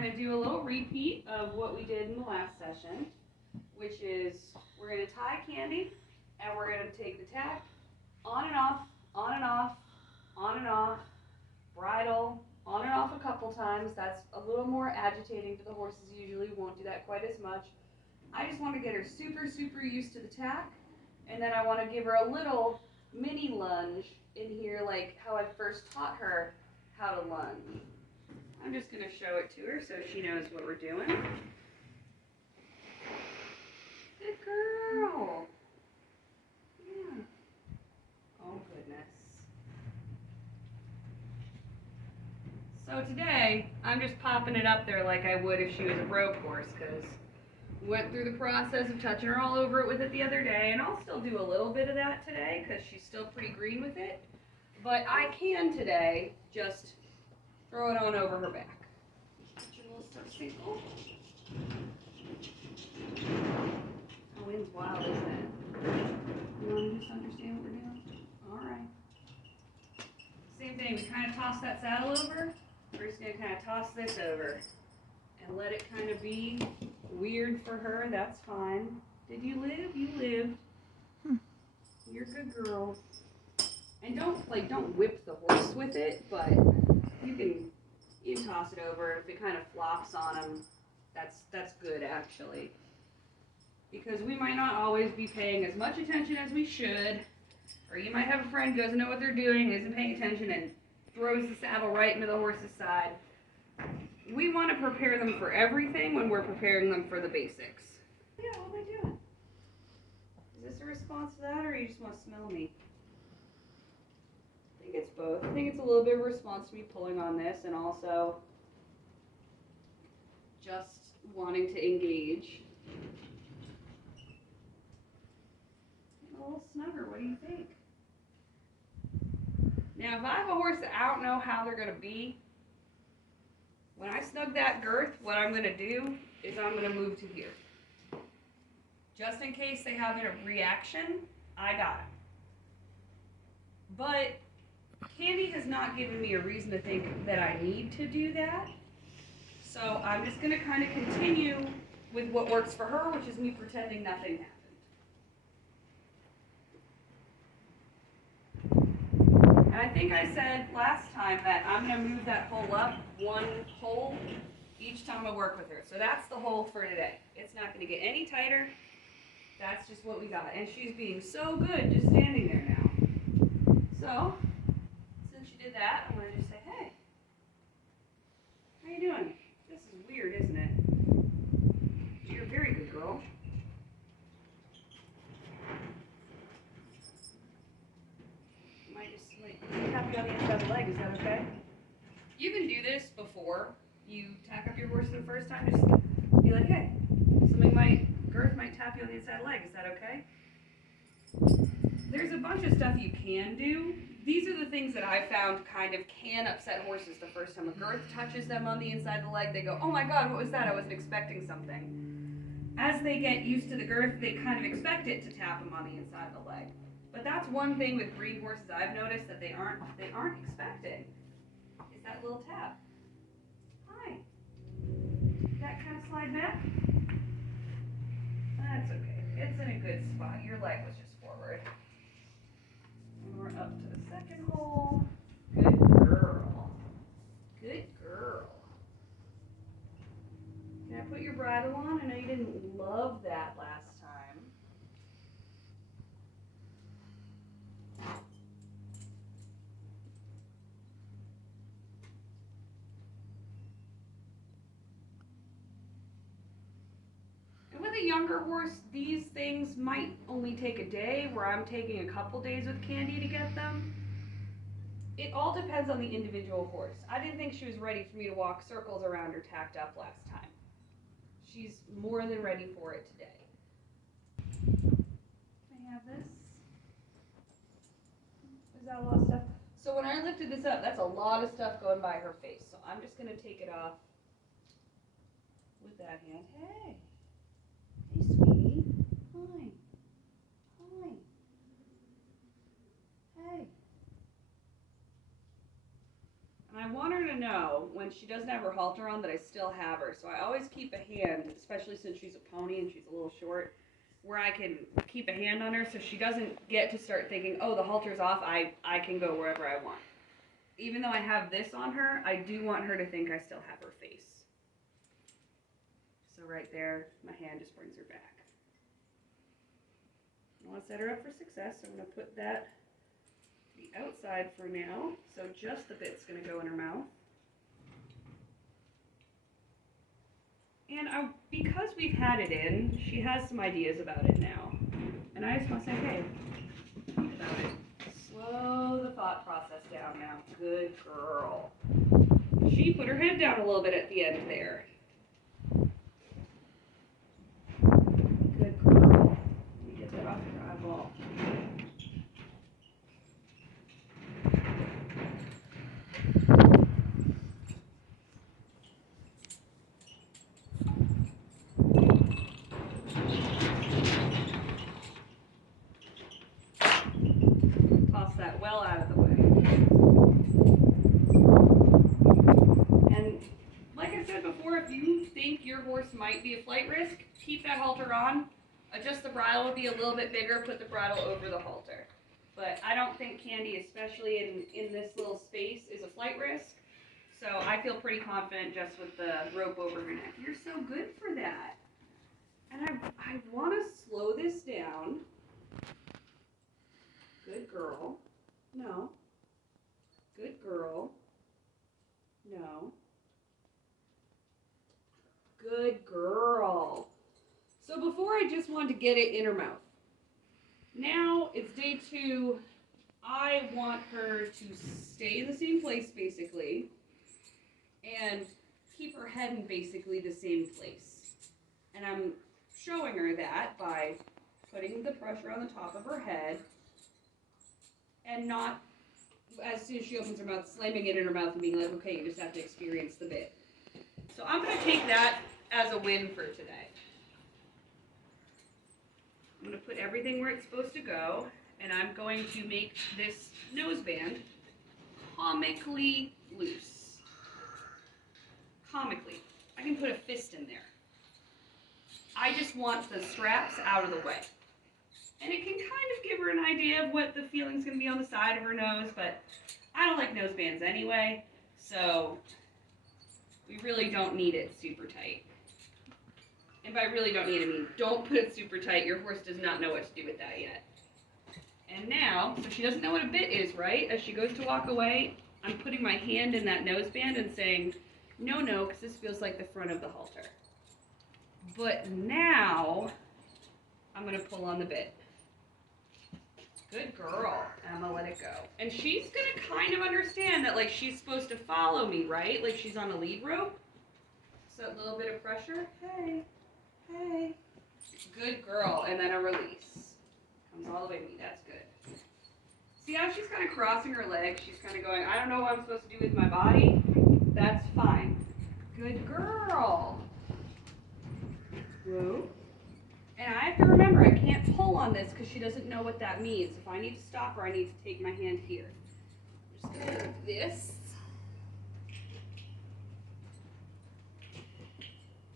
going to do a little repeat of what we did in the last session, which is we're going to tie Candy, and we're going to take the tack on and off, on and off, on and off, bridle, on and off a couple times. That's a little more agitating to the horses usually. We won't do that quite as much. I just want to get her super, super used to the tack, and then I want to give her a little mini lunge in here like how I first taught her how to lunge. I'm just going to show it to her so she knows what we're doing. Good girl. Yeah. Oh, goodness. So today, I'm just popping it up there like I would if she was a rope horse, because we went through the process of touching her all over it with it the other day, and I'll still do a little bit of that today because she's still pretty green with it. But I can today just throw it on over her back. Get your little circle. The wind's wild, isn't it? You want to just understand what we're doing? Alright. Same thing, we kind of toss that saddle over. We're just going to kind of toss this over and let it kind of be weird for her. That's fine. Did you live? You lived. You're a good girl. And don't whip the horse with it, but you can toss it over. If it kind of flops on him, that's good actually. Because we might not always be paying as much attention as we should, or you might have a friend who doesn't know what they're doing, isn't paying attention, and throws the saddle right into the horse's side. We want to prepare them for everything when we're preparing them for the basics. Yeah, what am I doing? Is this a response to that, or you just want to smell me? I think it's both. I think it's a little bit of a response to me pulling on this, and also just wanting to engage. A little snugger, what do you think? Now, if I have a horse that I don't know how they're going to be, when I snug that girth, what I'm going to do is I'm going to move to here. Just in case they have a reaction, I got it. But Candy has not given me a reason to think that I need to do that. So I'm just going to kind of continue with what works for her, which is me pretending nothing happened. And I think I said last time that I'm going to move that hole up one hole each time I work with her. So that's the hole for today. It's not going to get any tighter. That's just what we got. And she's being so good just standing there now. So, since she did that, I'm going to just say, hey, how you doing? This is weird, isn't it? You're a very good girl. Tap you on the inside of the leg, is that okay? You can do this before you tack up your horse for the first time. Just be like, hey, girth might tap you on the inside of the leg, is that okay? There's a bunch of stuff you can do. These are the things that I found kind of can upset horses the first time a girth touches them on the inside of the leg. They go, oh my God, what was that? I wasn't expecting something. As they get used to the girth, they kind of expect it to tap them on the inside of the leg. But that's one thing with breed horses I've noticed that they aren't expecting. Is that little tap. Hi. That kind of slide back? That's okay. It's in a good spot. Your leg was just forward. And we're up to the second hole. Good girl. Good girl. Can I put your bridle on? I know you didn't love that last time. With a younger horse, these things might only take a day, where I'm taking a couple days with Candy to get them. It all depends on the individual horse. I didn't think she was ready for me to walk circles around her tacked up last time. She's more than ready for it today. I have this. Is that a lot of stuff? So when I lifted this up, that's a lot of stuff going by her face. So I'm just going to take it off with that hand. Hey. Hey, sweetie. Hi. Hi. Hey. And And I want her to know when she doesn't have her halter on that I still have her. So I always keep a hand, especially since she's a pony and she's a little short, where I can keep a hand on her so she doesn't get to start thinking, oh, the halter's off, I can go wherever I want. Even though I have this on her, I do want her to think I still have her face. So right there, my hand just brings her back. I want to set her up for success, so I'm going to put that to the outside for now. So just the bit's going to go in her mouth. And because we've had it in, she has some ideas about it now. And I just want to say, hey, think about it. Slow the thought process down now. Good girl. She put her head down a little bit at the end there. Good girl. Let me get that off your eyeball. Toss that well out of the way. And like I said before, if you think your horse might be a flight risk, keep that halter on. Adjust the bridle will be a little bit bigger, put the bridle over the halter. But I don't think Candy, especially in this little space, is a flight risk. So I feel pretty confident just with the rope over her neck. You're so good for that. And I want to slow this down. Good girl. No. Good girl. No. Good girl. So before I just wanted to get it in her mouth. Now it's day 2. I want her to stay in the same place basically and keep her head in basically the same place. And I'm showing her that by putting the pressure on the top of her head and not, as soon as she opens her mouth, slamming it in her mouth and being like, okay, you just have to experience the bit. So I'm going to take that as a win for today. I'm going to put everything where it's supposed to go, and I'm going to make this noseband comically loose. Comically. I can put a fist in there. I just want the straps out of the way. And it can kind of give her an idea of what the feeling's going to be on the side of her nose, but I don't like nosebands anyway, so we really don't need it super tight. And by really don't need it, I mean don't put it super tight. Your horse does not know what to do with that yet. And now, so she doesn't know what a bit is, right? As she goes to walk away, I'm putting my hand in that noseband and saying, no, because this feels like the front of the halter. But now, I'm going to pull on the bit. Good girl. And I'm going to let it go. And she's going to kind of understand that, like, she's supposed to follow me, right? Like she's on a lead rope. So a little bit of pressure. Hey. Hey. Good girl. And then a release. Comes all the way to me. That's good. See how she's kind of crossing her legs? She's kind of going, I don't know what I'm supposed to do with my body. That's fine. Good girl. Whoa. And I have to remember, I can't pull on this because she doesn't know what that means. If I need to stop her, I need to take my hand here. I'm just going to do this.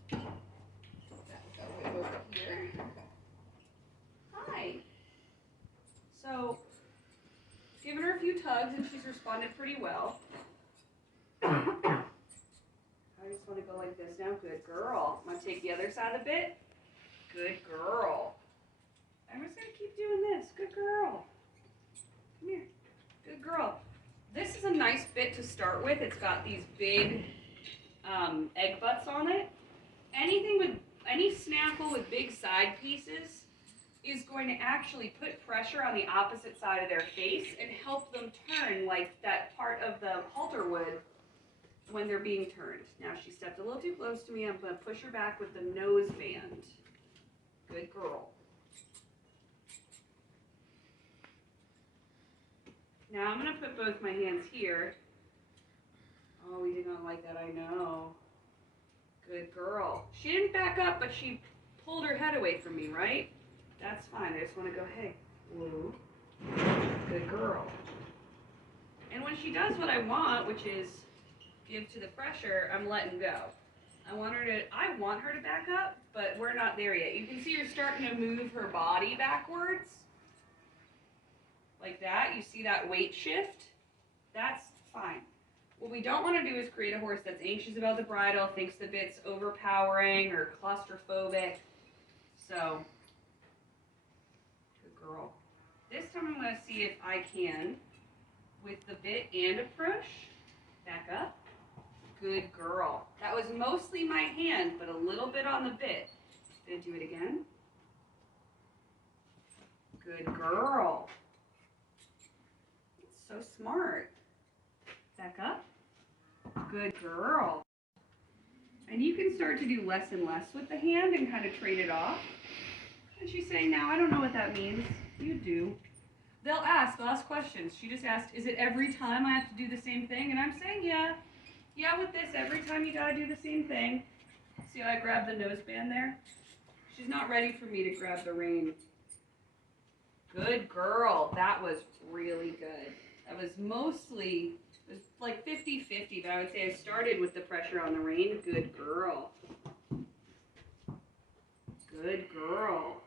That will go over here. Hi. So, given her a few tugs and she's responded pretty well. I just want to go like this now. Good girl. I'm going to take the other side of the bit. Good girl. I'm just going to keep doing this. Good girl. Come here. Good girl. This is a nice bit to start with. It's got these big egg butts on it. Any snaffle with big side pieces is going to actually put pressure on the opposite side of their face and help them turn like that part of the halter would when they're being turned. Now she stepped a little too close to me. I'm going to push her back with the nose band. Good girl. Now I'm going to put both my hands here. Oh, we did not like that, I know. Good girl. She didn't back up, but she pulled her head away from me, right? That's fine. I just want to go, hey, whoa. Good girl. And when she does what I want, which is give to the pressure, I'm letting go. I want her to back up, but we're not there yet. You can see her starting to move her body backwards. Like that. You see that weight shift? That's fine. What we don't want to do is create a horse that's anxious about the bridle, thinks the bit's overpowering or claustrophobic. So, good girl. This time I'm going to see if I can, with the bit and approach, back up. Good girl. That was mostly my hand, but a little bit on the bit. Gonna do it again. Good girl. It's so smart. Back up. Good girl. And you can start to do less and less with the hand and kind of trade it off. And she's saying now, I don't know what that means. You do. They'll ask questions. She just asked, is it every time I have to do the same thing? And I'm saying, yeah. Yeah, with this, every time you gotta do the same thing. See how I grabbed the noseband there? She's not ready for me to grab the rein. Good girl. That was really good. That was mostly, it was like 50-50, but I would say I started with the pressure on the rein. Good girl. Good girl.